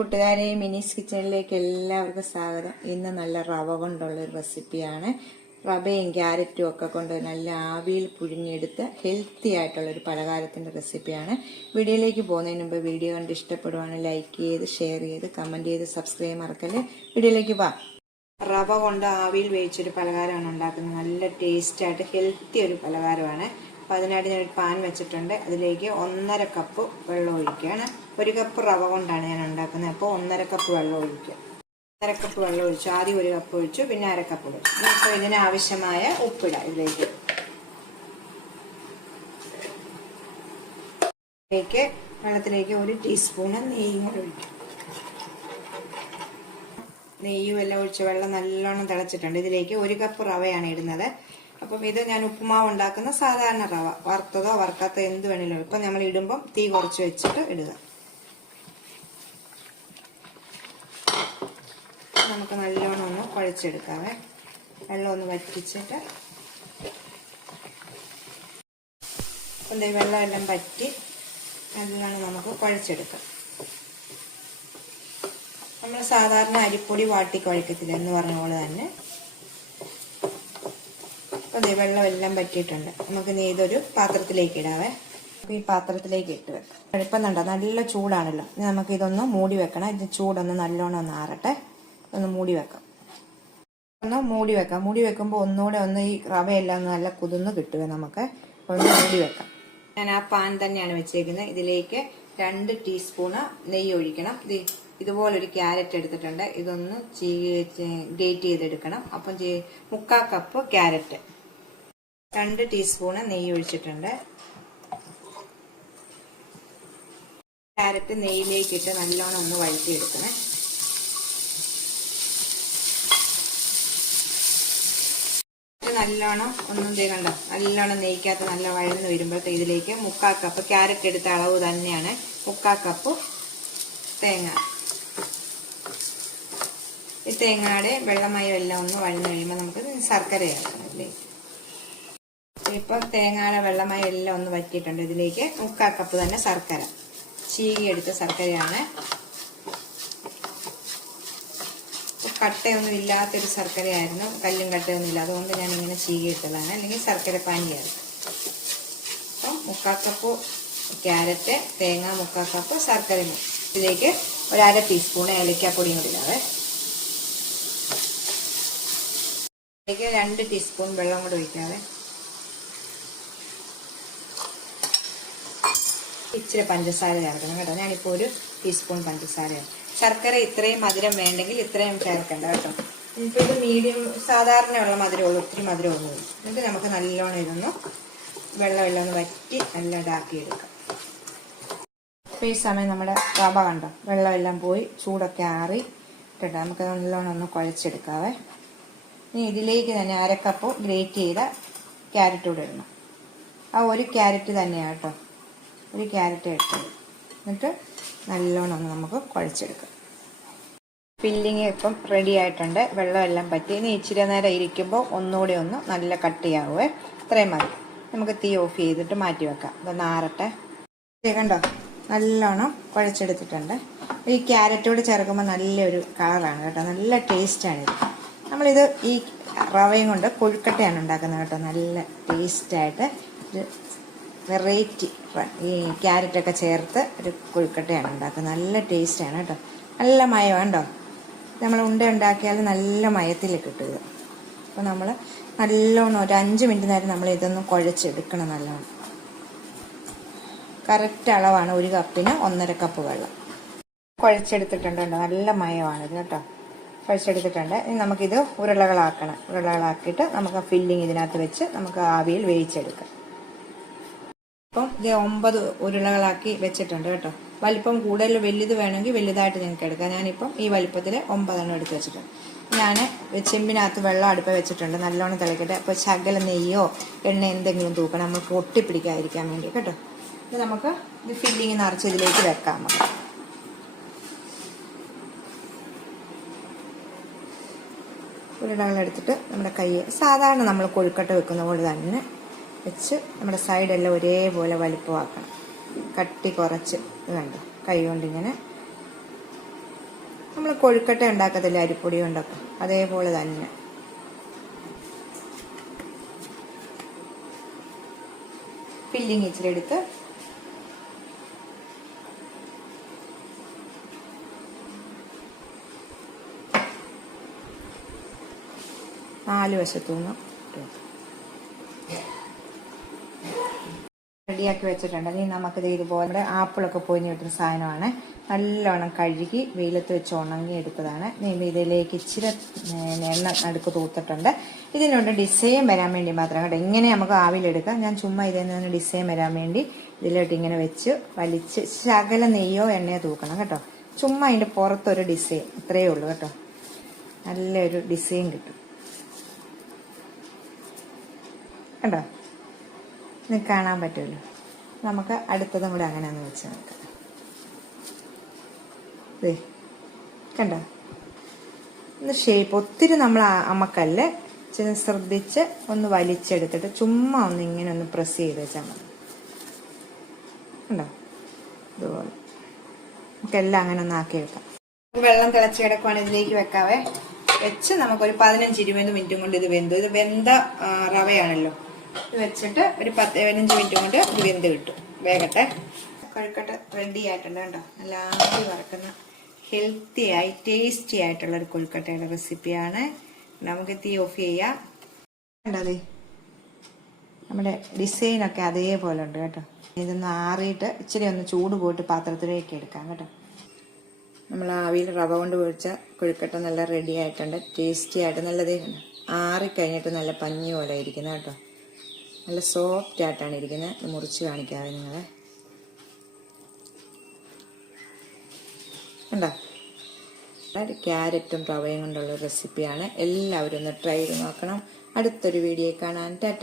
കൂട്ടുകാരെ മിനിസ് കിച്ചണിലേക്ക് എല്ലാവർക്കും സ്വാഗതം. ഇന്ന് നല്ല റവ കൊണ്ടുള്ള ഒരു റെസിപ്പിയാണ്. റവയും ക്യാരറ്റും ഒക്കെ കൊണ്ട് നല്ല ആവിയിൽ പുഴുങ്ങിയെടുത്ത് ഹെൽത്തി ആയിട്ടുള്ള ഒരു പലഹാരത്തിന്റെ റെസിപ്പിയാണ്. വീഡിയോയിലേക്ക് പോകുന്നതിന് മുമ്പ് വീഡിയോ കണ്ട് ഇഷ്ടപ്പെടുവാണെങ്കിൽ ലൈക്ക് ചെയ്ത് ഷെയർ ചെയ്ത് കമന്റ് ചെയ്ത് സബ്സ്ക്രൈബ് മറക്കല്ലേ? വീഡിയോയിലേക്ക് വാ. റവ കൊണ്ട് ആവിയിൽ വേവിച്ചൊരു പലഹാരമാണ് ഉണ്ടാക്കുന്നത്. നല്ല ടേസ്റ്റായിട്ട് ഹെൽത്തി ഒരു പലഹാരമാണ്. അപ്പോൾ അതിനായിട്ട് ഞാനൊരു പാൻ വെച്ചിട്ടുണ്ട്. അതിലേക്ക് ഒന്നര കപ്പ് വെള്ളം ഒഴിക്കുകയാണ്. ഒരു കപ്പ് റവ കൊണ്ടാണ് ഞാൻ ഉണ്ടാക്കുന്നത്. അപ്പോൾ ഒന്നര കപ്പ് വെള്ളം ഒഴിക്കുക. ഒന്നര കപ്പ് വെള്ളം ഒഴിച്ചു ആദ്യം ഒരു കപ്പ് ഒഴിച്ചു പിന്നെ അര കപ്പ് ഒഴിച്ചു അപ്പോൾ ഇതിനാവശ്യമായ ഉപ്പിട ഇതിലേക്ക്. ഇതിലേക്ക് വെള്ളത്തിലേക്ക് ഒരു ടീസ്പൂണ് നെയ്യും കൂടെ ഒഴിക്കും. നെയ്യും എല്ലാം ഒഴിച്ച് വെള്ളം നല്ലോണം തിളച്ചിട്ടുണ്ട്. ഇതിലേക്ക് ഒരു കപ്പ് റവയാണ് ഇടുന്നത്. അപ്പം ഇത് ഞാൻ ഉപ്പുമാവ് ഉണ്ടാക്കുന്ന സാധാരണ റവ. വറുത്തതോ വറുക്കാത്തോ എന്ത് വേണേലും. ഇപ്പം നമ്മൾ ഇടുമ്പം തീ കുറച്ച് വെച്ചിട്ട് ഇടുക. നമുക്ക് നല്ലോണം ഒന്ന് കുഴച്ചെടുക്കാവേ. വെള്ളം ഒന്ന് വറ്റിച്ചിട്ട്. വെള്ളം എല്ലാം പറ്റി നല്ലോണം നമുക്ക് കുഴച്ചെടുക്കാം. നമ്മൾ സാധാരണ അരിപ്പൊടി വാട്ടി കുഴക്കത്തില്ല എന്ന് പറഞ്ഞ പോലെ തന്നെ അപ്പോൾ ദേ വെള്ളം എല്ലാം പറ്റിയിട്ടുണ്ട്. നമുക്ക് ഇനി ഇതൊരു പാത്രത്തിലേക്ക് ഇടാവേ. അപ്പോൾ ഈ പാത്രത്തിലേക്ക് ഇട്ട് വെക്കാം. എളുപ്പമെന്നുണ്ടോ നല്ല ചൂടാണല്ലോ. ഇനി നമുക്ക് ഇതൊന്ന് മൂടി വെക്കണം. ഇത് ചൂടൊന്ന് നല്ലോണം ഒന്ന് ആറട്ടെ. ഒന്ന് മൂടി വെക്കാം. ഒന്ന് മൂടി വെക്കാം. മൂടി വെക്കുമ്പോൾ ഒന്നുകൂടെ ഒന്ന് ഈ റവയെല്ലാം ഒന്ന് നല്ല കുതിർന്ന് കിട്ടുക നമുക്ക്. ഒന്ന് മൂടി വെക്കാം. ഞാൻ ആ പാൻ തന്നെയാണ് വെച്ചേക്കുന്നത്. ഇതിലേക്ക് രണ്ട് ടീസ്പൂണ് നെയ്യ് ഒഴിക്കണം. ഇത് ഇതുപോലൊരു ക്യാരറ്റ് എടുത്തിട്ടുണ്ട്. ഇതൊന്ന് ഗ്രേറ്റ് ചെയ്തെടുക്കണം. അപ്പം മുക്കാ കപ്പ് ക്യാരറ്റ്. രണ്ട് ടീസ്പൂണ് നെയ്യ് ഒഴിച്ചിട്ടുണ്ട്. ക്യാരറ്റ് നെയ്യിലേക്കിട്ട് നല്ലോണം ഒന്ന് വഴറ്റിയെടുക്കണേ. നല്ലോണം ഒന്നും ചെയ്യണ്ട നല്ലോണം നെയ്ക്കകത്ത് നല്ല വഴന്ന് വരുമ്പോഴത്തെ ഇതിലേക്ക് മുക്കാ കപ്പ് ക്യാരറ്റ് എടുത്ത അളവ് തന്നെയാണ്. മുക്കാ കപ്പ് തേങ്ങ. ഈ തേങ്ങയുടെ വെള്ളമയം എല്ലാം ഒന്ന് വഴന്ന് കഴിയുമ്പോൾ നമുക്ക് ശർക്കര ചേർക്കണം ഇതിലേക്ക് ഇപ്പൊ തേങ്ങയുടെ വെള്ളമായി എല്ലാം ഒന്ന് വറ്റിയിട്ടുണ്ട്. ഇതിലേക്ക് മുക്കാൽ കപ്പ് തന്നെ ശർക്കര. ചീകി എടുത്ത ശർക്കരയാണ്. കട്ടയൊന്നും ഇല്ലാത്തൊരു ശർക്കരയായിരുന്നു. കല്ലും കട്ടയൊന്നും ഇല്ല. അതുകൊണ്ട് ഞാൻ ഇങ്ങനെ ചീകി ഇട്ടതാണ്. അല്ലെങ്കിൽ ശർക്കര പാനിയായിരുന്നു അപ്പം മുക്കാൽ കപ്പ് ക്യാരറ്റ് തേങ്ങ മുക്കാൽ കപ്പ് ശർക്കര ഇതിലേക്ക് ഒരു അര ടീസ്പൂൺ ഏലക്കാപ്പൊടിയും കൂടി ഇടാവേ. ഇതിലേക്ക് രണ്ട് ടീസ്പൂൺ വെള്ളം കൂടി ഒഴിക്കാവേ. ഇച്ചിരി പഞ്ചസാര ചേർക്കണം കേട്ടോ. ഞാനിപ്പോൾ ഒരു ടീസ്പൂൺ പഞ്ചസാര ശർക്കര ഇത്രയും മധുരം വേണ്ടെങ്കിൽ ഇത്രയും ചേർക്കണ്ട കേട്ടോ. ഇപ്പോൾ ഇത് മീഡിയം സാധാരണയുള്ള മധുരമുള്ളൂ ഒത്തിരി മധുരമൊന്നും എന്നിട്ട് നമുക്ക് നല്ലോണം ഇതൊന്ന് വെള്ളം വെള്ളമെല്ലാം ഒന്ന് വറ്റി നല്ല ഇതാക്കിയെടുക്കാം അപ്പോൾ ഈ സമയം നമ്മുടെ റവ കണ്ടോ? വെള്ളം എല്ലാം പോയി ചൂടൊക്കെ ആറി. ഇട്ടിട്ട് നമുക്ക് നല്ലോണം ഒന്ന് കുഴച്ചെടുക്കാവേ. ഇനി ഇതിലേക്ക് തന്നെ അരക്കപ്പ് ഗ്രേറ്റ് ചെയ്ത ക്യാരറ്റ് കൂടെ ഇടണം. ആ ഒരു ക്യാരറ്റ് തന്നെയാണ് കേട്ടോ. ഒരു ക്യാരറ്റ് എടുത്തത് എന്നിട്ട് നല്ലോണം നമുക്ക് കുഴച്ചെടുക്കാം. ഫില്ലിങ് ഇപ്പം റെഡി ആയിട്ടുണ്ട്. വെള്ളമെല്ലാം പറ്റി. ഇനി ഇച്ചിരി നേരം ഇരിക്കുമ്പോൾ ഒന്നുകൂടി ഒന്ന് നല്ല കട്ടിയാവുമേ ഇത്രയും മതി. നമുക്ക് തീ ഓഫ് ചെയ്തിട്ട് മാറ്റി വെക്കാം. ഇതൊന്ന് ആറട്ടെ. കണ്ടോ? നല്ലോണം കുഴച്ചെടുത്തിട്ടുണ്ട്. ഈ ക്യാരറ്റോട് ചേർക്കുമ്പോൾ നല്ലൊരു കളറാണ് കേട്ടോ. നല്ല ടേസ്റ്റാണ് ഇത്. നമ്മളിത് ഈ റവയും കൊണ്ട് കൊഴുക്കട്ടയാണ് ഉണ്ടാക്കുന്നത് കേട്ടോ. നല്ല ടേസ്റ്റായിട്ട് ഒരു വെറൈറ്റി ഈ ക്യാരറ്റൊക്കെ ചേർത്ത് ഒരു കൊഴുക്കട്ടയാണ് ഉണ്ടാക്കുന്നത് നല്ല ടേസ്റ്റാണ് കേട്ടോ. നല്ല മയം ഉണ്ടോ നമ്മൾ ഉണ്ട ഉണ്ടാക്കിയാൽ നല്ല മയത്തിൽ കിട്ടും അപ്പോൾ നമ്മൾ നല്ലോണം ഒരു അഞ്ച് മിനിറ്റ് നേരം നമ്മൾ ഇതൊന്ന് കുഴച്ചെടുക്കണം നല്ലോണം. കറക്റ്റ് അളവാണ് ഒരു കപ്പിന് ഒന്നര കപ്പ് വെള്ളം. കുഴച്ചെടുത്തിട്ടുണ്ട് നല്ല മയമാണ് ഇത് കേട്ടോ. കുഴച്ചെടുത്തിട്ടുണ്ട്. ഇനി നമുക്കിത് ഉരുളകളാക്കണം. ഉരുളകളാക്കിയിട്ട് നമുക്ക് ഫില്ലിങ് ഇതിനകത്ത് വെച്ച് നമുക്ക് ആവിയിൽ വേവിച്ചെടുക്കാം. അപ്പം ഇത് ഒമ്പത് ഉരുളകളാക്കി വെച്ചിട്ടുണ്ട് കേട്ടോ. വലിപ്പം കൂടുതൽ വലുത് വേണമെങ്കിൽ വലുതായിട്ട് നിങ്ങൾക്ക് എടുക്കാം. ഞാനിപ്പം ഈ വലിപ്പത്തിൽ ഒമ്പതെണ്ണം എടുത്ത് വെച്ചിട്ടുണ്ട്. ഞാൻ ചെമ്പിനകത്ത് വെള്ളം അടുപ്പ് വെച്ചിട്ടുണ്ട്. നല്ലോണം തിളക്കട്ടെ. അപ്പോൾ ശകല നെയ്യോ എണ്ണ എന്തെങ്കിലും തൂക്കണം. നമുക്ക് ഒട്ടിപ്പിടിക്കാതിരിക്കാൻ വേണ്ടി കേട്ടോ. ഇത് നമുക്ക് ഇത് ഫില്ലിങ് നിറച്ച് ഇതിലേക്ക് വെക്കാം. നമുക്ക് ഉരുളകളെടുത്തിട്ട് നമ്മുടെ കൈ സാധാരണ നമ്മൾ കൊഴുക്കട്ട വെക്കുന്ന പോലെ തന്നെ വെച്ച് നമ്മുടെ സൈഡെല്ലാം ഒരേപോലെ വലിപ്പമാക്കണം. കട്ടി കുറച്ച് കണ്ടോ? കൈ കൊണ്ടിങ്ങനെ. നമ്മൾ കൊഴുക്കട്ട ഉണ്ടാക്കത്തില്ല അരിപ്പൊടി കൊണ്ടൊക്കെ? അതേപോലെ തന്നെ. ഫില്ലിങ് ഇച്ചിരി എടുത്ത് നാല് വശത്തു നിന്നും റെഡിയാക്കി വെച്ചിട്ടുണ്ട്. ഇനി നമുക്കിത് ഇതുപോലെ നമ്മുടെ ആപ്പിളൊക്കെ പൊഴിഞ്ഞ് കിട്ടുന്ന സാധനമാണ്. നല്ലോണം കഴുകി വെയിലത്ത് വെച്ച് ഉണങ്ങി എടുത്തതാണ് ഇതിലേക്ക് ഇച്ചിരി എണ്ണ അടുക്ക് തൂത്തിട്ടുണ്ട്. ഇതിനോട് ഡിസൈൻ വരാൻ വേണ്ടി മാത്രം കേട്ടോ. ഇങ്ങനെ നമുക്ക് ആവിലെടുക്കാം ഞാൻ ചുമ്മാ ഇതിൽ നിന്ന് ഡിസൈൻ വരാൻ വേണ്ടി ഇതിലോട്ട് ഇങ്ങനെ വെച്ച് വലിച്ച് ശകല നെയ്യോ എണ്ണയോ തൂക്കണം കേട്ടോ. ചുമ്മാ അതിന്റെ പുറത്തൊരു ഡിസൈൻ. ഇത്രയേ ഉള്ളൂ കേട്ടോ. നല്ലൊരു ഡിസൈൻ കിട്ടും. കണ്ടോ? കാണാൻ പറ്റുമല്ലോ. നമുക്ക് അടുത്തതും കൂടെ അങ്ങനെ ഒന്ന് വെച്ച് നോക്കാം. ദേ കണ്ടോ? ഒന്ന് ഷേപ്പ് ഒത്തിരി നമ്മൾ അമ്മക്കല്ല്? ശ്രദ്ധിച്ച് ഒന്ന് വലിച്ചെടുത്തിട്ട് ചുമ്മാ ഒന്ന് ഇങ്ങനെ ഒന്ന് പ്രസ് ചെയ്ത് വെച്ചാൽ മതി. കണ്ടോ? ഇതുപോലെ. നമുക്കെല്ലാം അങ്ങനെ ഒന്ന് ആക്കി വെക്കാം വെള്ളം തിളച്ച് കിടക്കുവാണ് ഇതിലേക്ക് വെക്കാവേ. വെച്ച് നമുക്കൊരു പതിനഞ്ച് ഇരുപത് മിനിറ്റും കൊണ്ട് ഇത് വെന്തു. ഇത് വെന്ത റവയാണല്ലോ. ഇത് വെച്ചിട്ട് ഒരു പത്ത് പതിനഞ്ച് മിനിറ്റ് കൊണ്ട് ഇത് വെന്ത് കിട്ടും. വേഗട്ടെ കൊഴുക്കട്ട റെഡി ആയിട്ടുണ്ട് കേട്ടോ എല്ലാവരും വറക്കുന്ന ഹെൽത്തി ആയി ടേസ്റ്റി ആയിട്ടുള്ള ഒരു കൊഴുക്കട്ടയുടെ റെസിപ്പിയാണ് നമുക്ക് തീ ഓഫ് ചെയ്യാം. കണ്ടോ ദേ നമ്മുടെ ഡിസൈനൊക്കെ അതേപോലെ ഉണ്ട് കേട്ടോ. ഇതൊന്ന് ആറിയിട്ട് ഇച്ചിരി ഒന്ന് ചൂട് പോയിട്ട് പാത്രത്തിലേക്ക് എടുക്കാം കേട്ടോ. നമ്മൾ ആവിയിൽ റവ കൊണ്ട് പൊഴിച്ച കൊഴുക്കട്ട നല്ല റെഡി ആയിട്ടുണ്ട് ടേസ്റ്റി ആയിട്ട് നല്ലതേ ആറിക്കഴിഞ്ഞിട്ട് നല്ല പഞ്ഞി പോലെ ഇരിക്കുന്നത് കേട്ടോ. നല്ല സോഫ്റ്റ് ആയിട്ടാണ് ഇരിക്കുന്നത് മുറിച്ച് കാണിക്കാതെ നിങ്ങളെ. കണ്ടോ? ക്യാരറ്റും റവയും കൊണ്ടുള്ള റെസിപ്പിയാണ് എല്ലാവരും ഒന്ന് ട്രൈ ചെയ്ത് നോക്കണം. അടുത്തൊരു വീഡിയോ കാണാൻ ടാറ്റ.